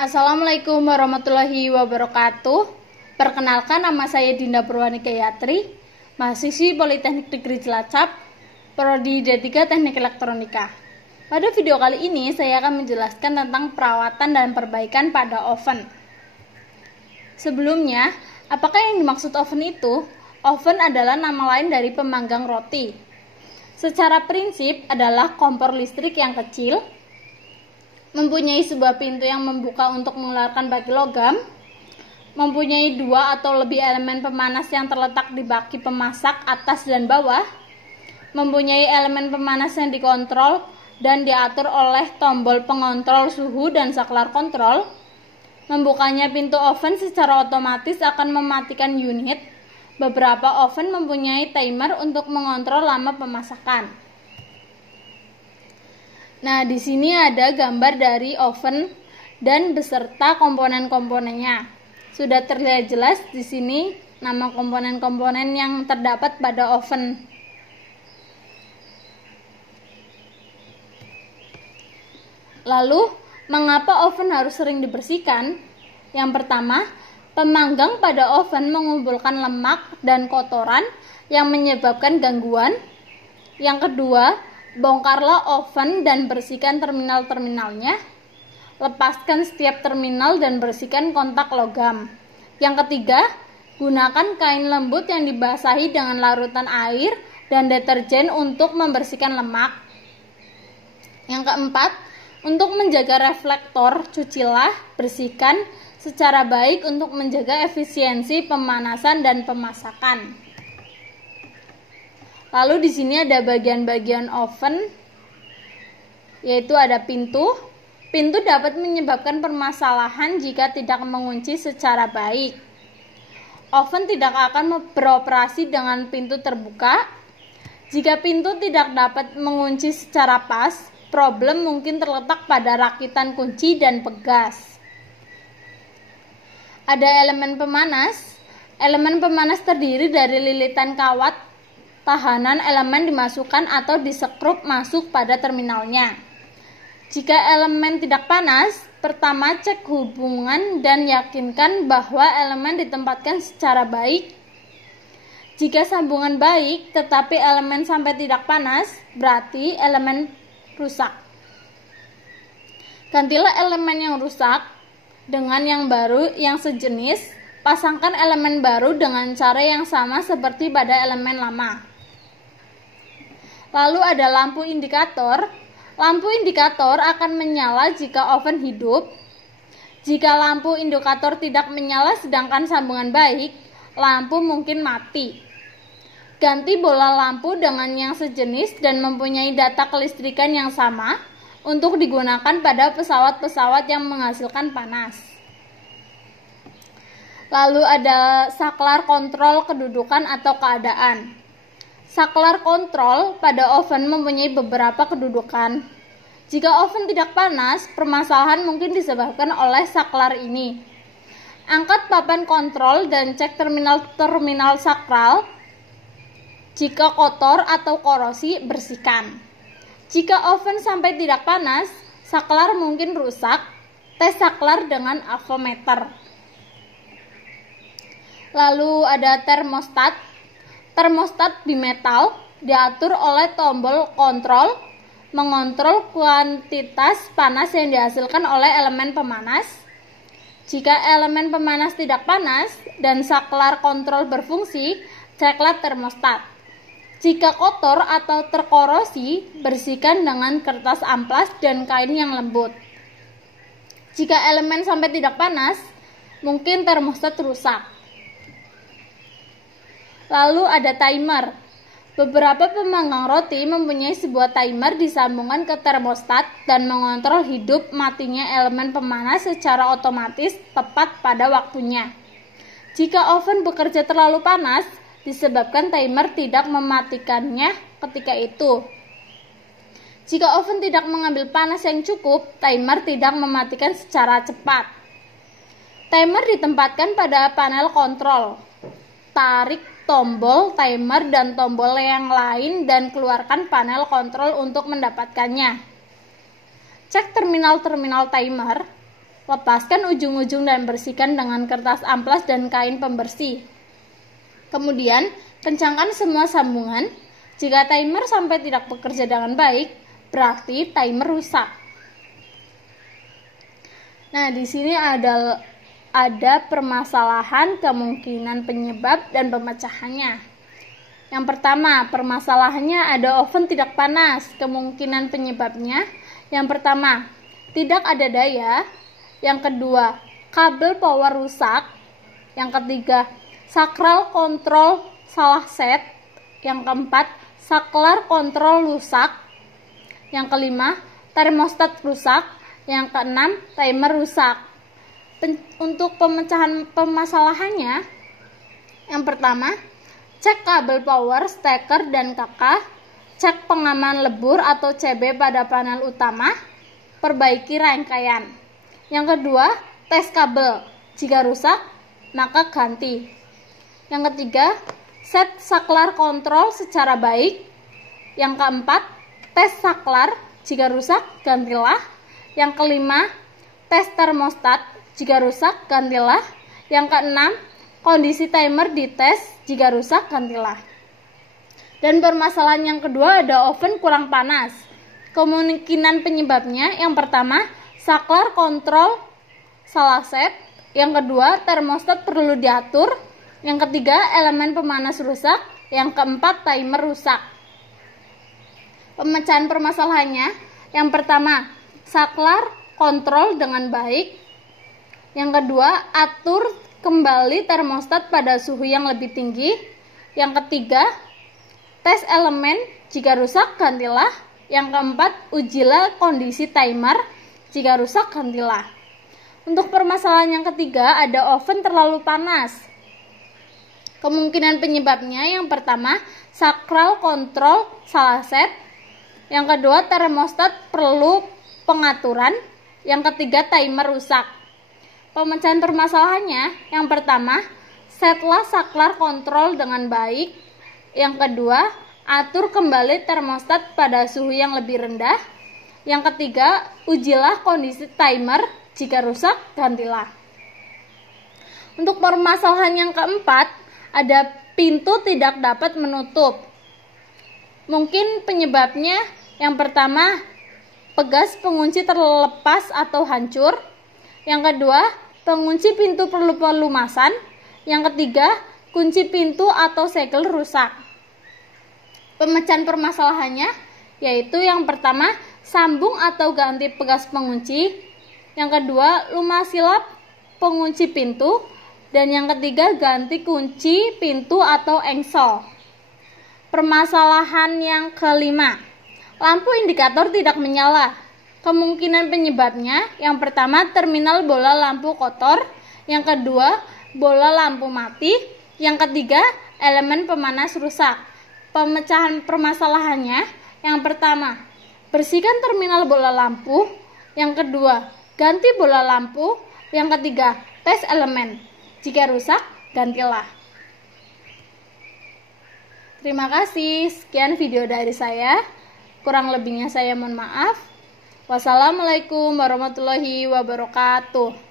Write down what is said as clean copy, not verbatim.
Assalamualaikum warahmatullahi wabarakatuh. Perkenalkan, nama saya Dinda Purwani Gayatri, mahasiswi Politeknik Negeri Cilacap, Prodi D3 Teknik Elektronika. Pada video kali ini saya akan menjelaskan tentang perawatan dan perbaikan pada oven. Sebelumnya, apakah yang dimaksud oven itu? Oven adalah nama lain dari pemanggang roti. Secara prinsip adalah kompor listrik yang kecil, mempunyai sebuah pintu yang membuka untuk mengeluarkan baki logam, mempunyai 2 atau lebih elemen pemanas yang terletak di baki pemasak atas dan bawah, mempunyai elemen pemanas yang dikontrol dan diatur oleh tombol pengontrol suhu dan saklar kontrol. Membukanya pintu oven secara otomatis akan mematikan unit. Beberapa oven mempunyai timer untuk mengontrol lama pemasakan. Nah, di sini ada gambar dari oven dan beserta komponen-komponennya. Sudah terlihat jelas di sini nama komponen-komponen yang terdapat pada oven. Lalu, mengapa oven harus sering dibersihkan? Yang pertama, pemanggang pada oven mengumpulkan lemak dan kotoran yang menyebabkan gangguan. Yang kedua, bongkarlah oven dan bersihkan terminal-terminalnya. Lepaskan setiap terminal dan bersihkan kontak logam. Yang ketiga, gunakan kain lembut yang dibasahi dengan larutan air dan deterjen untuk membersihkan lemak. Yang keempat, untuk menjaga reflektor, cucilah, bersihkan secara baik untuk menjaga efisiensi pemanasan dan pemasakan. Lalu di sini ada bagian-bagian oven, yaitu ada pintu. Pintu dapat menyebabkan permasalahan jika tidak mengunci secara baik. Oven tidak akan beroperasi dengan pintu terbuka. Jika pintu tidak dapat mengunci secara pas, problem mungkin terletak pada rakitan kunci dan pegas. Ada elemen pemanas. Elemen pemanas terdiri dari lilitan kawat tahanan elemen dimasukkan atau disekrup masuk pada terminalnya. Jika elemen tidak panas, pertama cek hubungan dan yakinkan bahwa elemen ditempatkan secara baik. Jika sambungan baik tetapi elemen sampai tidak panas, berarti elemen rusak. Gantilah elemen yang rusak dengan yang baru yang sejenis. Pasangkan elemen baru dengan cara yang sama seperti pada elemen lama. Lalu ada lampu indikator. Lampu indikator akan menyala jika oven hidup. Jika lampu indikator tidak menyala sedangkan sambungan baik, lampu mungkin mati. Ganti bola lampu dengan yang sejenis dan mempunyai data kelistrikan yang sama untuk digunakan pada pesawat-pesawat yang menghasilkan panas. Lalu ada saklar kontrol kedudukan atau keadaan. Saklar kontrol pada oven mempunyai beberapa kedudukan. Jika oven tidak panas, permasalahan mungkin disebabkan oleh saklar ini. Angkat papan kontrol dan cek terminal-terminal sakral. Jika kotor atau korosi, bersihkan. Jika oven sampai tidak panas, saklar mungkin rusak. Tes saklar dengan avometer. Lalu ada termostat. Termostat bimetal diatur oleh tombol kontrol, mengontrol kuantitas panas yang dihasilkan oleh elemen pemanas. Jika elemen pemanas tidak panas dan saklar kontrol berfungsi, ceklah termostat. Jika kotor atau terkorosi, bersihkan dengan kertas amplas dan kain yang lembut. Jika elemen sampai tidak panas, mungkin termostat rusak. Lalu ada timer. Beberapa pemanggang roti mempunyai sebuah timer disambungkan ke termostat dan mengontrol hidup matinya elemen pemanas secara otomatis tepat pada waktunya. Jika oven bekerja terlalu panas, disebabkan timer tidak mematikannya ketika itu. Jika oven tidak mengambil panas yang cukup, timer tidak mematikan secara cepat. Timer ditempatkan pada panel kontrol. Tarik tombol timer dan tombol yang lain dan keluarkan panel kontrol untuk mendapatkannya. Cek terminal-terminal timer. Lepaskan ujung-ujung dan bersihkan dengan kertas amplas dan kain pembersih. Kemudian, kencangkan semua sambungan. Jika timer sampai tidak bekerja dengan baik, berarti timer rusak. Nah, di sini ada permasalahan, kemungkinan penyebab, dan pemecahannya. Yang pertama, permasalahannya ada oven tidak panas. Kemungkinan penyebabnya, yang pertama, tidak ada daya. Yang kedua, kabel power rusak. Yang ketiga, sakral kontrol salah set. Yang keempat, saklar kontrol rusak. Yang kelima, termostat rusak. Yang keenam, timer rusak. Untuk pemecahan permasalahannya, yang pertama, cek kabel power, steker, dan kakak. Cek pengaman lebur atau CB pada panel utama. Perbaiki rangkaian. Yang kedua, tes kabel. Jika rusak, maka ganti. Yang ketiga, set saklar kontrol secara baik. Yang keempat, tes saklar. Jika rusak, gantilah. Yang kelima, tes termostat. Jika rusak, gantilah. Yang keenam, kondisi timer dites. Jika rusak, gantilah. Dan permasalahan yang kedua ada oven kurang panas. Kemungkinan penyebabnya, yang pertama, saklar kontrol salah set. Yang kedua, termostat perlu diatur. Yang ketiga, elemen pemanas rusak. Yang keempat, timer rusak. Pemecahan permasalahannya, yang pertama, saklar kontrol dengan baik. Yang kedua, atur kembali termostat pada suhu yang lebih tinggi. Yang ketiga, tes elemen. Jika rusak, gantilah. Yang keempat, ujilah kondisi timer. Jika rusak, gantilah. Untuk permasalahan yang ketiga, ada oven terlalu panas. Kemungkinan penyebabnya, yang pertama, sakral kontrol salah set. Yang kedua, termostat perlu pengaturan. Yang ketiga, timer rusak. Pemecahan permasalahannya, yang pertama, setlah saklar kontrol dengan baik. Yang kedua, atur kembali termostat pada suhu yang lebih rendah. Yang ketiga, ujilah kondisi timer. Jika rusak, gantilah. Untuk permasalahan yang keempat, ada pintu tidak dapat menutup. Mungkin penyebabnya, yang pertama, pegas pengunci terlepas atau hancur. Yang kedua, pengunci pintu perlu pelumasan. Yang ketiga, kunci pintu atau segel rusak. Pemecahan permasalahannya yaitu yang pertama, sambung atau ganti pegas pengunci. Yang kedua, lumasilah pengunci pintu. Dan yang ketiga, ganti kunci pintu atau engsel. Permasalahan yang kelima, lampu indikator tidak menyala. Kemungkinan penyebabnya, yang pertama, terminal bola lampu kotor. Yang kedua, bola lampu mati. Yang ketiga, elemen pemanas rusak. Pemecahan permasalahannya, yang pertama, bersihkan terminal bola lampu. Yang kedua, ganti bola lampu. Yang ketiga, tes elemen. Jika rusak, gantilah. Terima kasih. Sekian video dari saya. Kurang lebihnya saya mohon maaf. Wassalamualaikum warahmatullahi wabarakatuh.